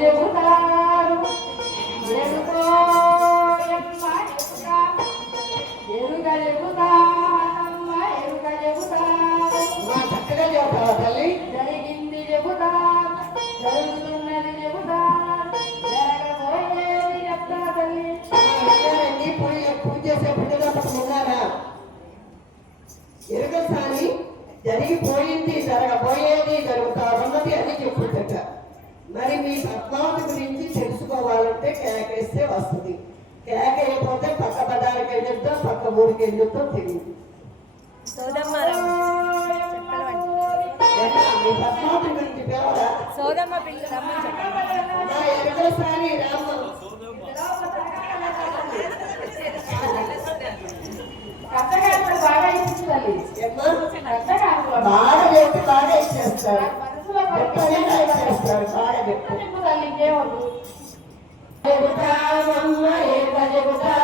చెబుతారు చక్కగా చెబుతావా తల్లి? జరిగింది చెబుతా, జరుగుతున్నది చెబుతా, జరగబోయేది చెప్తా తల్లి. పూజ చేసే పుట్టినప్పుడు ఉన్నారా? ఎరుగసాని జరిగిపోయింది, జరగబోయేది, జరుగుతా ఉన్నది అని చెప్పుకుంట. మరి మీ పద్మావతి గురించి తెలుసుకోవాలంటే కేకేస్తే వస్తుంది. కేక అయిపోతే పక్క బజారుకి వెళ్ళొద్దో పక్క ఊరికి వెళ్ళొద్దో తెలియదు. మీ పద్మావతి గురించి పిలవరా? సోదమ్మ పిల్ల నా ఎరుగసాని రామ్మ బాగా ఇస్తుంది. బాగా చెప్పి బాగా ఇచ్చేస్తారు. ఎప్పుడైనా ఇచ్చేస్తారు. బాగా చెప్పి ఇంకేమవుతుంది చెబుతామమ్మ ఏక చెబుతా